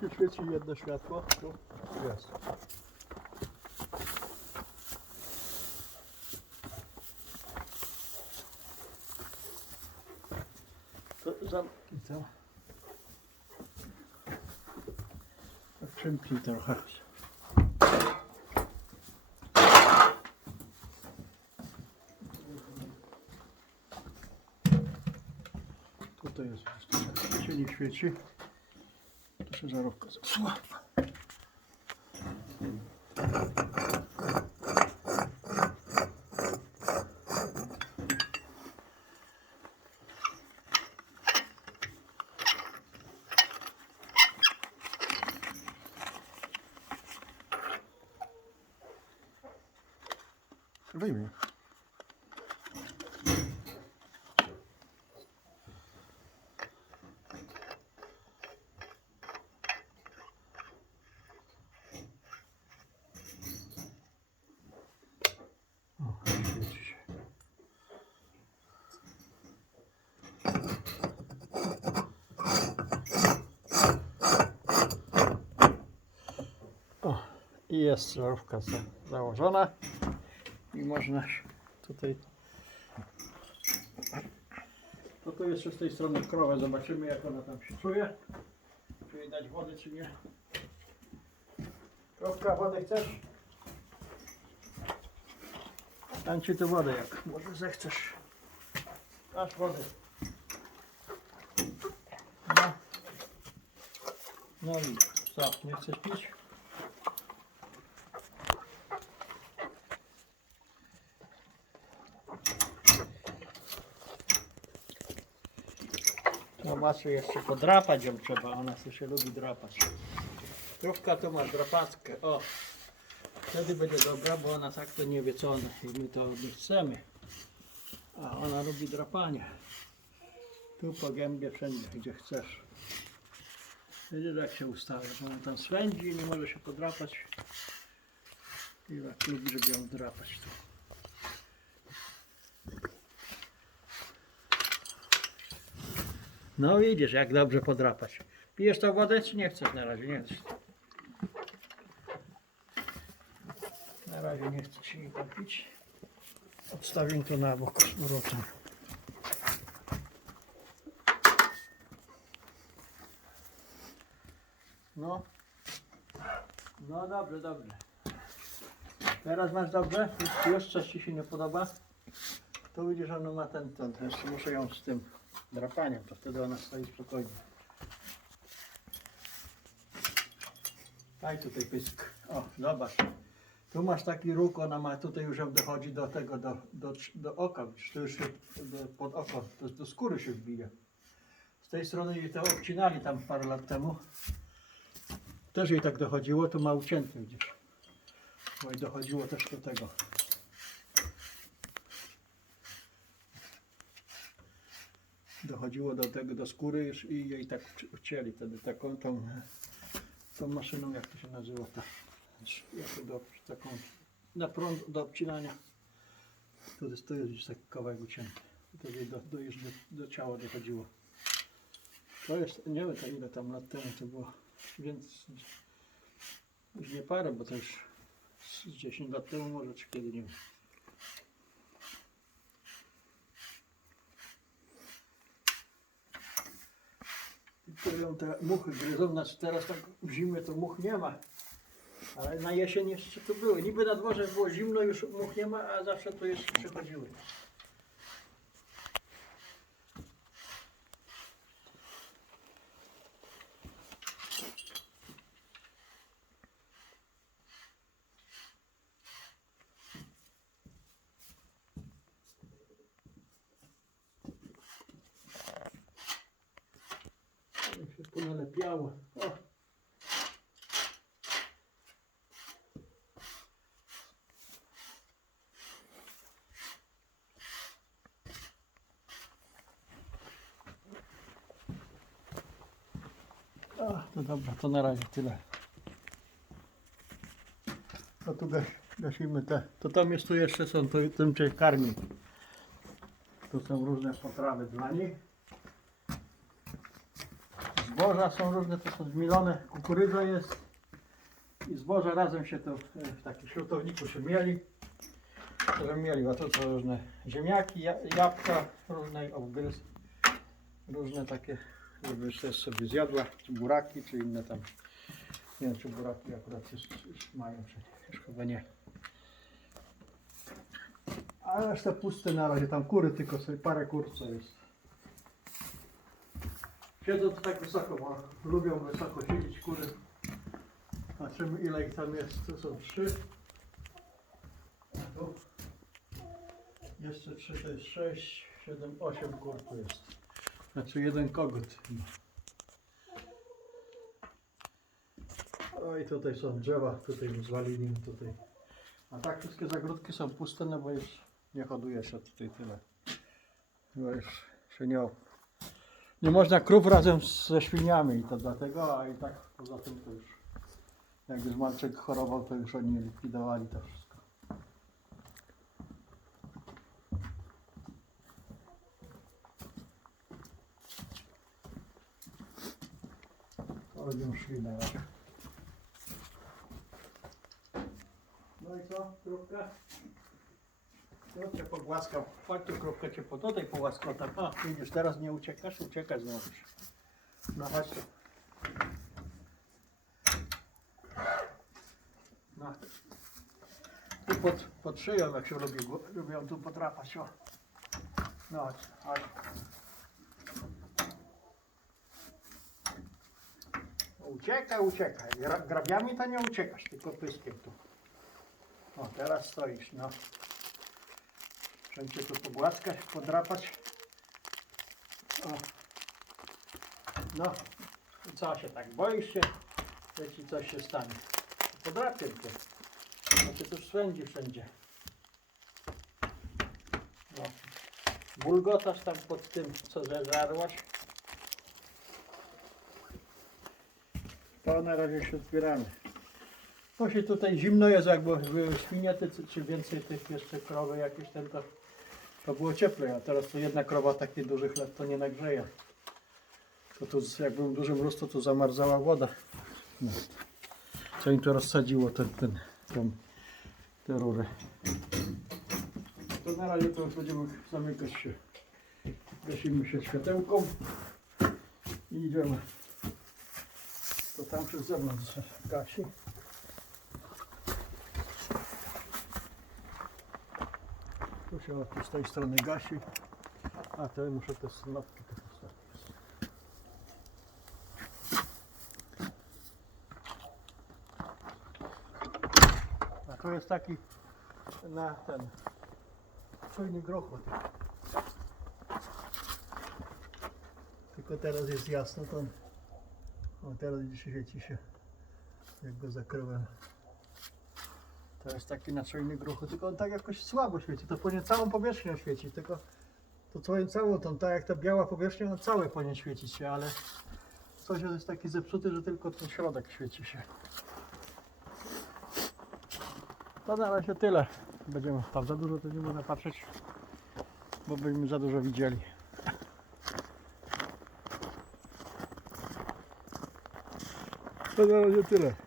się świeci jedno światło. Tu jest. To zamknij to. Tak przymknij trochę. Tutaj jest, jeszcze się nie świeci. To się żarówka zasłania. Wyjmij. O, i jest żarówka za, założona. I można tutaj no to jeszcze z tej strony krowę zobaczymy jak ona tam się czuje. Czy jej dać wody czy nie. Krowka wodę chcesz? dam ci tu wodę jak może zechcesz. Masz wodę. No. No i co, nie chcesz pić? Zobaczcie, jeszcze podrapać ją trzeba, ona sobie się lubi drapać. Krówka to ma drapackę, o. Wtedy będzie dobra, bo ona tak to nie wie co ona i my to nie chcemy. A ona lubi drapanie. Tu po gębie, wszędzie, gdzie chcesz. Widzisz jak się ustawia, bo ona tam swędzi i nie może się podrapać. I tak lubi, żeby ją drapać tu. No widzisz, jak dobrze podrapać. Pijesz tą wodę, czy nie chcesz na razie? Nie chcesz. Na razie nie chcę się jej tam pić. Odstawię to na bok z powrotem. No. No dobrze, dobrze. Teraz masz dobrze? Już, już coś ci się nie podoba? To widzisz, ona ma ten, ten, jeszcze muszę ją z tym drapaniem, to wtedy ona stoi spokojnie. Daj tutaj pysk. O, zobacz. Tu masz taki róg, ona ma tutaj już dochodzi do tego, do, do, do oka, widzisz, to już do, pod oko, do, do skóry się wbija. Z tej strony jej to obcinali tam parę lat temu. Też jej tak dochodziło, to ma ucięte, widzisz. Bo jej dochodziło też do tego. Dochodziło do tego, do skóry już i jej tak uci- ucięli wtedy taką tą, tą maszyną, jak to się nazywa, ta, jako do, taką, na prąd do obcinania. Tu jest, jest już taki kawałek ucięty. Wtedy do, do, już do, do ciała dochodziło. To jest, nie wiem to ile tam lat temu to było, więc już nie parę, bo to już z 10 lat temu może, czy kiedy, nie wiem. Którą te muchy gryzą. Znaczy teraz tak w zimie to much nie ma. Ale na jesień jeszcze tu były. Niby na dworze było zimno, już much nie ma, a zawsze tu jeszcze przychodziły. Ponalepiało. O. A, to dobra, to na razie tyle. To tu gasimy te. To tam jest tu jeszcze są, to tym cię karmi. Tu są różne potrawy dla nich. Zboża są różne, to są zmielone, kukurydza jest i zboża razem się to w takim śrutowniku się mieli. Mieli, a to co różne ziemniaki, ja, jabłka, różne obgryz, różne takie, żeby też sobie zjadła, czy buraki, czy inne tam. Nie wiem, czy buraki akurat już, już mają, czy chyba nie. A reszta puste na razie, tam kury tylko sobie, parę kur co jest. Siedzą tak wysoko, bo lubią wysoko siedzieć kury. Zobaczymy ile ich tam jest, to są trzy. Tu jeszcze trzy, to jest sześć, siedem, osiem kur tu jest. Znaczy jeden kogut. O i tutaj są drzewa, tutaj zwalili tutaj. A tak wszystkie zagródki są puste, no bo już nie hoduje się tutaj tyle. Bo już się nie, nie można krów razem z- ze świniami i to dlatego, a i tak poza tym to już jak już Marczek chorował, to już oni likwidowali to wszystko. Na razie. No i co, krówka? No cię pogłaskał. Chodź tu krówkę cię po tutaj pogłaskał tam. A, widzisz, teraz nie uciekasz, uciekasz znowu. No chodź tu. No. Tu pod, pod szyją, jak się lubi, lubią tu podrapać, o. No chodź, chodź. Uciekaj, uciekaj. Gra, grabiami to nie uciekasz, tylko pyskiem tu. O, teraz stoisz, no. Wszędzie tu pogłaskać, podrapać. O. No, i co się tak boisz się, że ci coś się stanie. Podrapię cię. No cię tu swędzi wszędzie. No. Bulgotasz tam pod tym, co zeżarłaś. To na razie się zbieramy. Bo się tutaj zimno jest, jakby były świnie, czy- czy więcej tych jeszcze krowy jakieś ten, to, to było cieplej, a teraz to jedna krowa taki duży chleb to nie nagrzeje. To tu z- jak był duży mróz, to tu zamarzała woda. No. Co im to rozsadziło, ten, ten, ten, te rury. To na razie to będziemy zamykać się. Gasimy się światełką i idziemy. To tam przez zewnątrz gasi. Się tu z tej strony gasi. A to muszę te snopki tu postawić. A tu jest taki na ten czujny grochot. Tylko teraz jest jasno, to on, o teraz dzisiaj świeci się, jak go zakryłem. To jest taki na czujny gruchu, tylko on tak jakoś słabo świeci, to powinien całą powierzchnią świecić, tylko to całą, całą tą, tak jak ta biała powierzchnia, on całe powinien świecić się, ale coś jest taki zepsuty, że tylko ten środek świeci się. To na razie tyle. Będziemy tam za dużo to nie można patrzeć, bo byśmy za dużo widzieli. To na razie tyle.